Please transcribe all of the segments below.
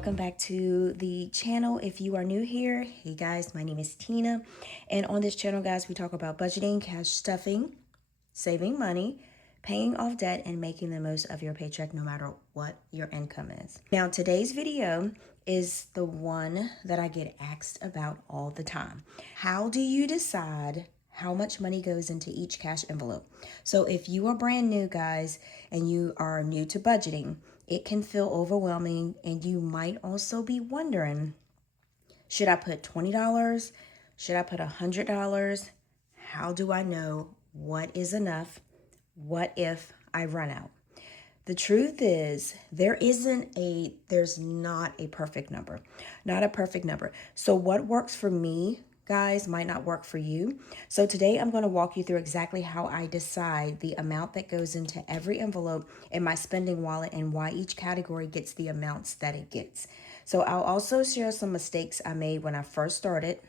welcome back to the channel. If you are new here, hey guys, my name is Tina, and on this channel, guys, we talk about budgeting, cash stuffing, saving money, paying off debt, and making the most of your paycheck no matter what your income is. Now, today's video is the one that I get asked about all the time. How do you decide how much money goes into each cash envelope? So if you are brand new, guys, and you are new to budgeting, it can feel overwhelming, and you might also be wondering, should I put $20? Should I put $100? How do I know what is enough? What if I run out? The truth is, there's not a perfect number. Not a perfect number. So what works for me, guys, might not work for you. So today I'm going to walk you through exactly how I decide the amount that goes into every envelope in my spending wallet and why each category gets the amounts that it gets. So I'll also share some mistakes I made when I first started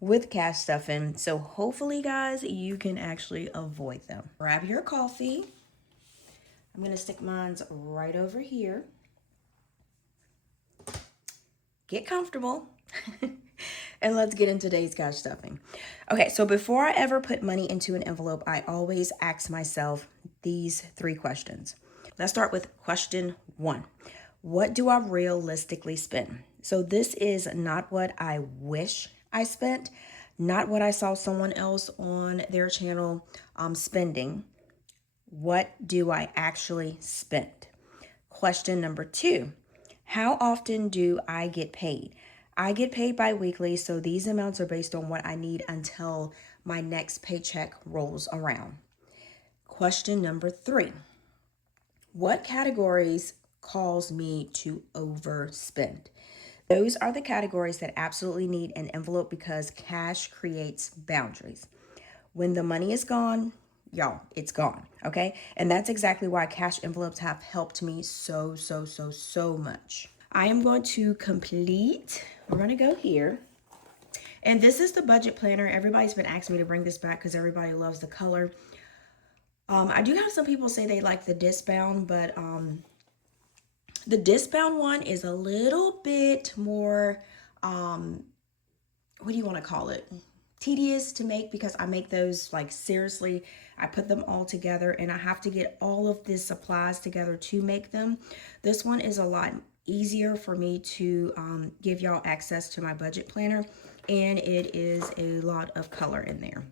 with cash stuffing. So hopefully, guys, you can actually avoid them. Grab your coffee. I'm going to stick mine right over here. Get comfortable. And let's get into today's cash stuffing. Okay, so before I ever put money into an envelope, I always ask myself these three questions. Let's start with question one. What do I realistically spend? So this is not what I wish I spent, not what I saw someone else on their channel spending. What do I actually spend? Question number two, how often do I get paid? I get paid bi-weekly, so these amounts are based on what I need until my next paycheck rolls around. Question number three, what categories cause me to overspend? Those are the categories that absolutely need an envelope because cash creates boundaries. When the money is gone, y'all, it's gone, okay? And that's exactly why cash envelopes have helped me so much. I am going to complete, we're gonna go here. And this is the budget planner. Everybody's been asking me to bring this back because everybody loves the color. I do have some people say they like the disc bound, but the disc bound one is a little bit more, what do you want to call it? Tedious to make because I make those like seriously. I put them all together and I have to get all of the supplies together to make them. This one is a lot easier for me to give y'all access to my budget planner, and it is a lot of color in there.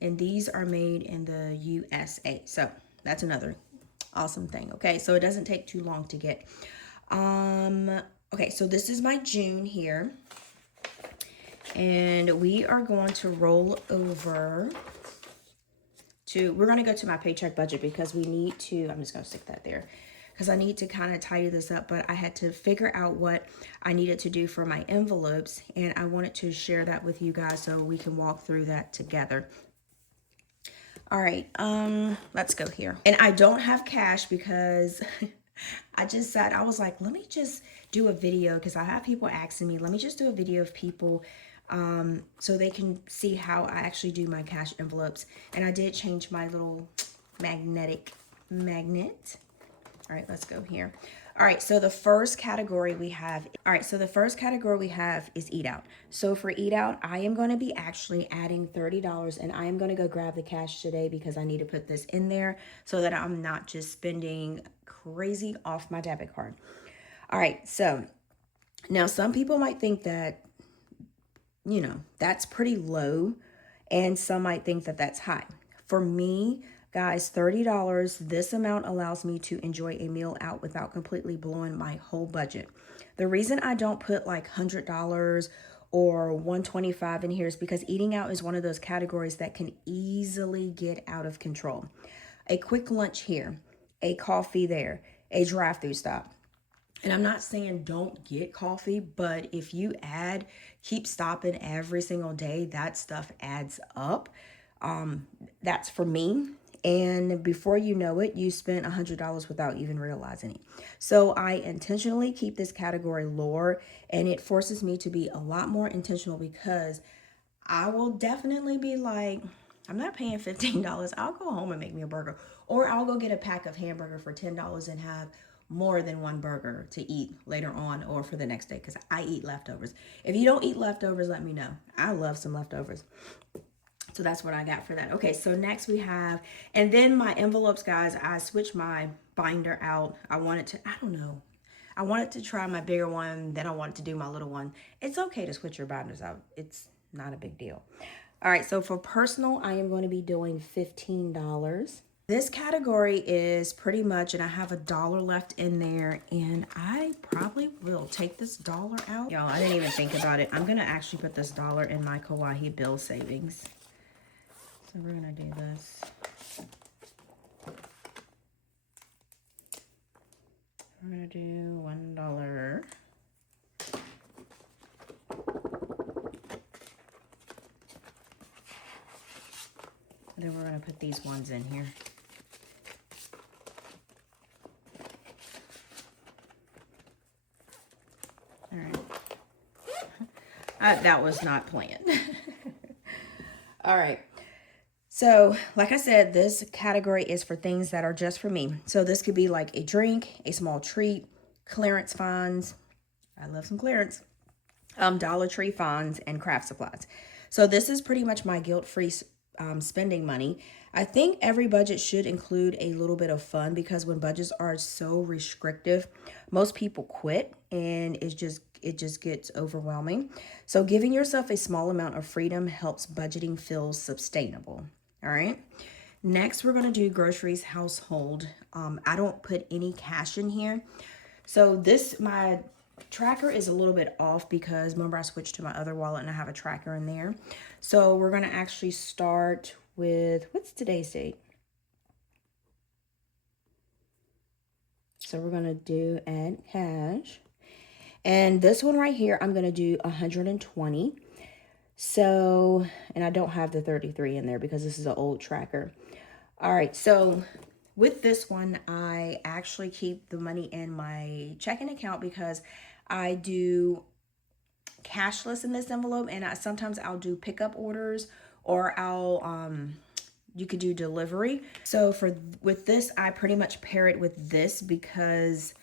And these are made in the USA, so that's another awesome thing. Okay, so it doesn't take too long to get. Okay, so this is my June here. And we are going to roll over to, we're going to go to my paycheck budget because we need to, I'm just going to stick that there because I need to kind of tidy this up, but I had to figure out what I needed to do for my envelopes, and I wanted to share that with you guys so we can walk through that together. All right, let's go here. And I don't have cash because I was like, let me just do a video because I have people asking me, let me just do a video of people so they can see how I actually do my cash envelopes. And I did change my little magnet. All right, let's go here. All right, so the first category we have, is eat out. So for eat out, I am going to be actually adding $30, and I am going to go grab the cash today because I need to put this in there so that I'm not just spending crazy off my debit card. All right, so now some people might think that, you know, that's pretty low, and some might think that that's high. For me, guys, $30, this amount allows me to enjoy a meal out without completely blowing my whole budget. The reason I don't put like $100 or $125 in here is because eating out is one of those categories that can easily get out of control. A quick lunch here, a coffee there, a drive-through stop. And I'm not saying don't get coffee, but if you keep stopping every single day, that stuff adds up. That's for me. And before you know it, you spent $100 without even realizing it. So I intentionally keep this category lower, and it forces me to be a lot more intentional because I will definitely be like, I'm not paying $15. I'll go home and make me a burger, or I'll go get a pack of hamburger for $10 and have more than one burger to eat later on or for the next day because I eat leftovers. If you don't eat leftovers, let me know. I love some leftovers. So that's what I got for that. Okay, so next we have, and then my envelopes, guys, I switched my binder out. I wanted to, I don't know. I wanted to try my bigger one, then I wanted to do my little one. It's okay to switch your binders out. It's not a big deal. All right, so for personal, I am going to be doing $15. This category is pretty much, and I have $1 left in there, and I probably will take this dollar out. Y'all, I didn't even think about it. I'm gonna actually put this dollar in my Kauai bill savings. So we're gonna do this. We're gonna do $1. And then we're gonna put these ones in here. All right. That was not planned. All right. So, like I said, this category is for things that are just for me. So this could be like a drink, a small treat, clearance finds. I love some clearance. Dollar Tree finds and craft supplies. So this is pretty much my guilt-free spending money. I think every budget should include a little bit of fun because when budgets are so restrictive, most people quit and it just gets overwhelming. So giving yourself a small amount of freedom helps budgeting feel sustainable. All right. Next, we're going to do groceries, household. I don't put any cash in here. So my tracker is a little bit off because remember I switched to my other wallet and I have a tracker in there. So we're going to actually start with, what's today's date? So we're going to do add cash. And this one right here, I'm going to do 120. So, and I don't have the 33 in there because this is an old tracker. All right, so with this one, I actually keep the money in my checking account because I do cashless in this envelope, and sometimes I'll do pickup orders or you could do delivery. So with this, I pretty much pair it with this because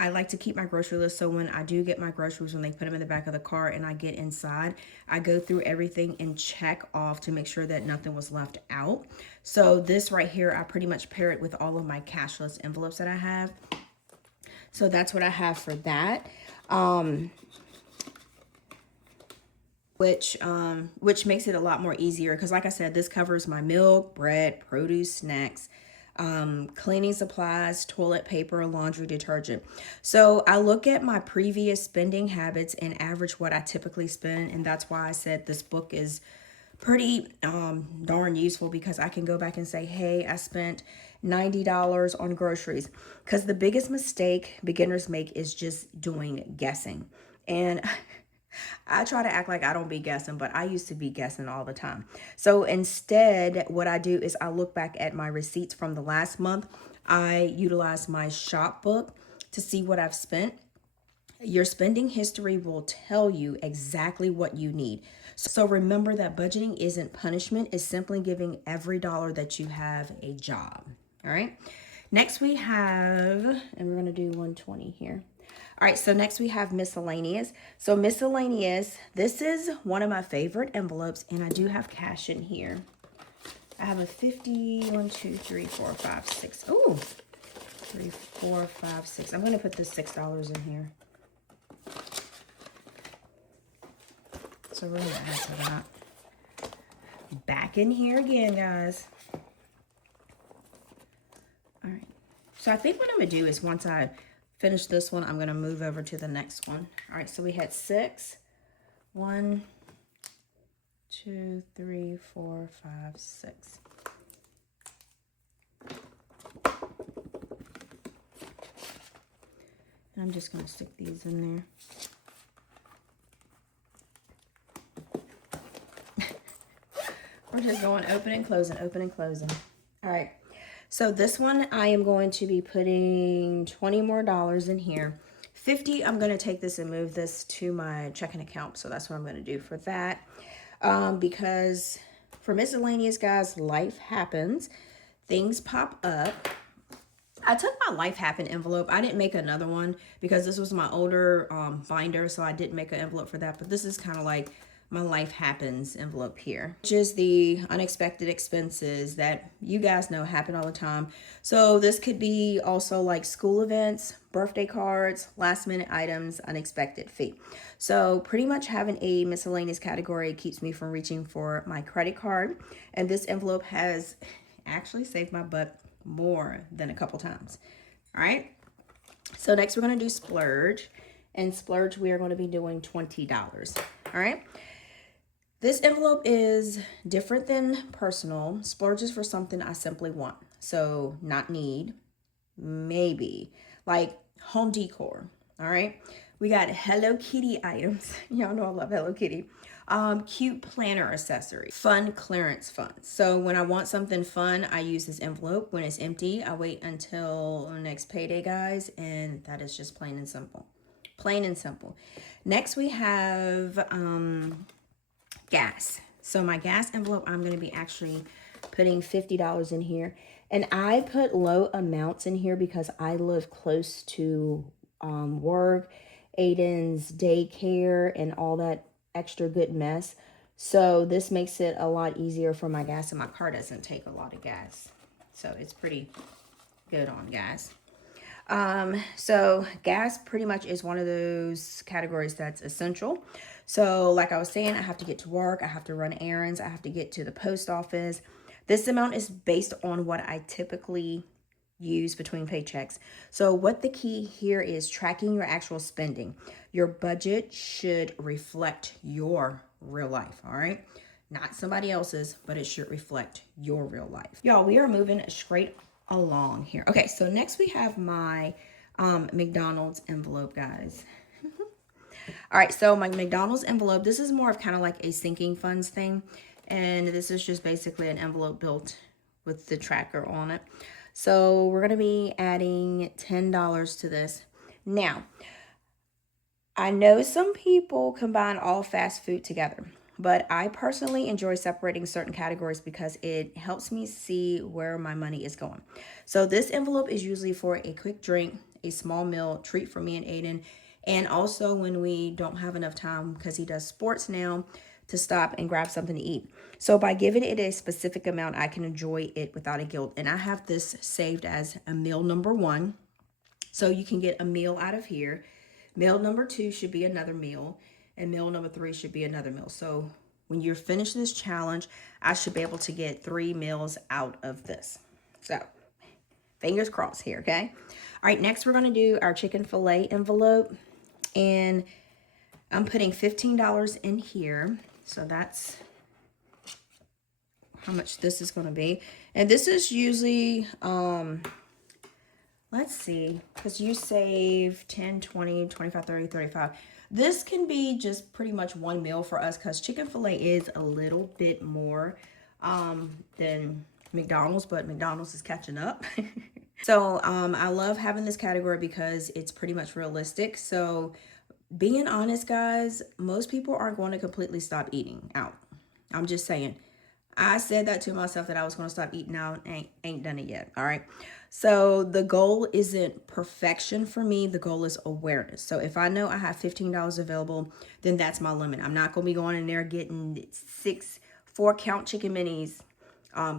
I like to keep my grocery list, so when I do get my groceries, when they put them in the back of the car and I get inside, I go through everything and check off to make sure that nothing was left out. So this right here, I pretty much pair it with all of my cashless envelopes that I have. So that's what I have for that. Which makes it a lot more easier because like I said, this covers my milk, bread, produce, snacks, cleaning supplies, toilet paper, laundry detergent. So I look at my previous spending habits and average what I typically spend. And that's why I said this book is pretty darn useful because I can go back and say, hey, I spent $90 on groceries. Because the biggest mistake beginners make is just doing guessing. And I try to act like I don't be guessing, but I used to be guessing all the time. So instead, what I do is I look back at my receipts from the last month. I utilize my shop book to see what I've spent. Your spending history will tell you exactly what you need. So remember that budgeting isn't punishment. It's simply giving every dollar that you have a job. All right. Next we have, and we're going to do 120 here. All right, so next we have miscellaneous. So miscellaneous, this is one of my favorite envelopes, and I do have cash in here. I have a 50, 1, 2, 3, 4, 5, 6. Oh, 3, 4, 5, 6. I'm going to put this $6 in here. So we're going to add to that. Back in here again, guys. All right. So I think what I'm going to do is once I finish this one, I'm going to move over to the next one. All right, so we had 6. 1, 2, 3, 4, 5, 6. And I'm just going to stick these in there. We're just going open and closing, open and closing. All right. So this one, I am going to be putting $20 more in here. 50, I'm going to take this and move this to my checking account. So that's what I'm going to do for that. Because for miscellaneous, guys, life happens. Things pop up. I took my Life Happen envelope. I didn't make another one because this was my older binder, so I didn't make an envelope for that. But this is kind of like my Life Happens envelope here, which is the unexpected expenses that you guys know happen all the time. So this could be also like school events, birthday cards, last minute items, unexpected fee. So pretty much having a miscellaneous category keeps me from reaching for my credit card. And this envelope has actually saved my butt more than a couple times. All right. So next we're going to do Splurge. And Splurge, we are going to be doing $20. All right. This envelope is different than personal. Splurge is for something I simply want. So not need, maybe, like home decor. All right. We got Hello Kitty items. Y'all know I love Hello Kitty. Cute planner accessory, fun clearance funds. So when I want something fun, I use this envelope. When it's empty, I wait until next payday, guys. And that is just plain and simple. Plain and simple. Next, we have gas. So my gas envelope, I'm going to be actually putting $50 in here. And I put low amounts in here because I live close to work, Aiden's daycare, and all that extra good mess. So this makes it a lot easier for my gas, and my car doesn't take a lot of gas. So it's pretty good on gas. So gas pretty much is one of those categories that's essential. So like I was saying, I have to get to work, I have to run errands, I have to get to the post office. This amount is based on what I typically use between paychecks. So what the key here is tracking your actual spending. Your budget should reflect your real life, all right? Not somebody else's, but it should reflect your real life. Y'all, we are moving straight along here. Okay, so next we have my McDonald's envelope, guys. All right, so my McDonald's envelope, this is more of kind of like a sinking funds thing. And this is just basically an envelope built with the tracker on it. So we're going to be adding $10 to this. Now, I know some people combine all fast food together, but I personally enjoy separating certain categories because it helps me see where my money is going. So this envelope is usually for a quick drink, a small meal, treat for me and Aiden, and also when we don't have enough time because he does sports now, to stop and grab something to eat. So by giving it a specific amount, I can enjoy it without a guilt. And I have this saved as a meal number 1. So you can get a meal out of here. Meal number 2 should be another meal. And meal number 3 should be another meal. So when you're finished this challenge, I should be able to get 3 meals out of this. So fingers crossed here, okay? All right, next we're going to do our Chick-fil-A envelope. And I'm putting $15 in here. So that's how much this is going to be. And this is usually, let's see, because you save 10, 20, 25, 30, 35. This can be just pretty much one meal for us because Chick-fil-A is a little bit more than McDonald's, but McDonald's is catching up. So I love having this category because it's pretty much realistic. So being honest, guys, most people aren't going to completely stop eating out. I'm just saying. I said that to myself that I was going to stop eating out. Ain't done it yet. All right. So the goal isn't perfection for me. The goal is awareness. So if I know I have $15 available, then that's my limit. I'm not going to be going in there getting 6 4-count chicken minis,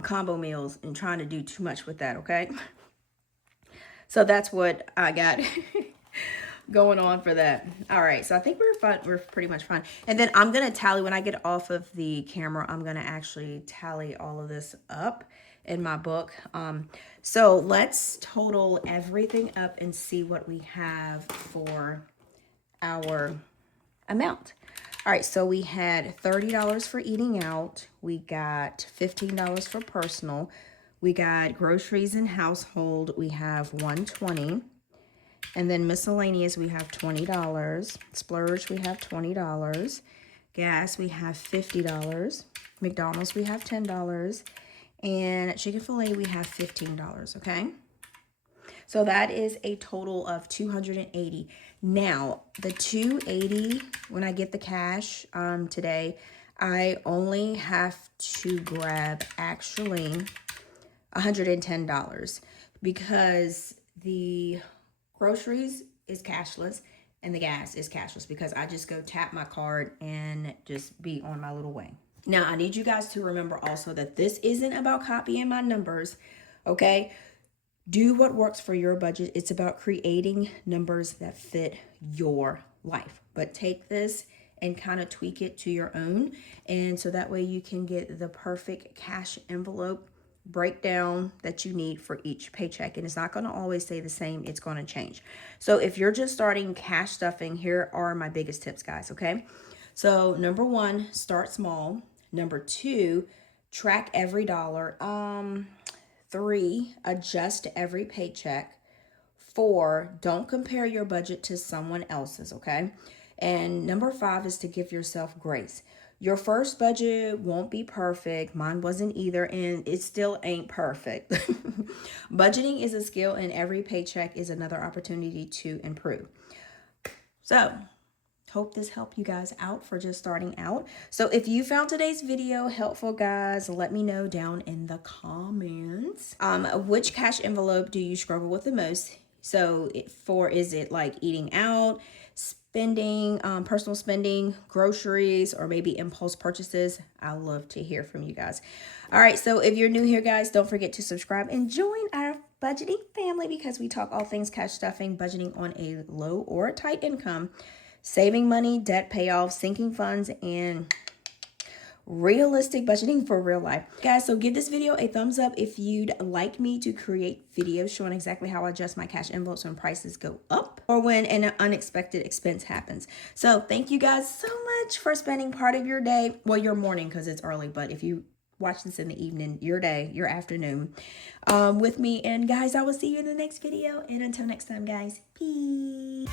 combo meals, and trying to do too much with that. Okay. So that's what I got going on for that. All right, so I think we're fine. We're pretty much fine. And then I'm gonna tally when I get off of the camera. I'm gonna actually tally all of this up in my book. So let's total everything up and see what we have for our amount. All right, so we had $30 for eating out. We got $15 for personal. We got groceries and household. We have $120. And then miscellaneous, we have $20. Splurge, we have $20. Gas, we have $50. McDonald's, we have $10. And Chick-fil-A, we have $15, okay? So that is a total of $280. Now, the $280, when I get the cash today, I only have to grab actually $110 because the groceries is cashless and the gas is cashless because I just go tap my card and just be on my little way. Now, I need you guys to remember also that this isn't about copying my numbers, okay? Do what works for your budget. It's about creating numbers that fit your life. But take this and kind of tweak it to your own. And so that way you can get the perfect cash envelope breakdown that you need for each paycheck. And it's not going to always stay the same. It's going to change. So if you're just starting cash stuffing, here are my biggest tips, guys, okay? So number one, start small. Number two, track every dollar. 3, adjust every paycheck. 4, don't compare your budget to someone else's, okay? And number 5 is to give yourself grace. Your first budget won't be perfect. Mine wasn't either, and it still ain't perfect. Budgeting is a skill, and every paycheck is another opportunity to improve. So, hope this helped you guys out for just starting out. So if you found today's video helpful, guys, let me know down in the comments. Which cash envelope do you struggle with the most? So is it like eating out, spending, personal spending, groceries, or maybe impulse purchases? I love to hear from you guys. All right, so if you're new here, guys, don't forget to subscribe and join our budgeting family because we talk all things cash stuffing, budgeting on a low or a tight income, saving money, debt payoff, sinking funds, and realistic budgeting for real life. Guys, so give this video a thumbs up if you'd like me to create videos showing exactly how I adjust my cash envelopes when prices go up or when an unexpected expense happens. So thank you guys so much for spending part of your day, well, your morning because it's early, but if you watch this in the evening, your day, your afternoon, with me. And guys, I will see you in the next video. And until next time, guys, peace.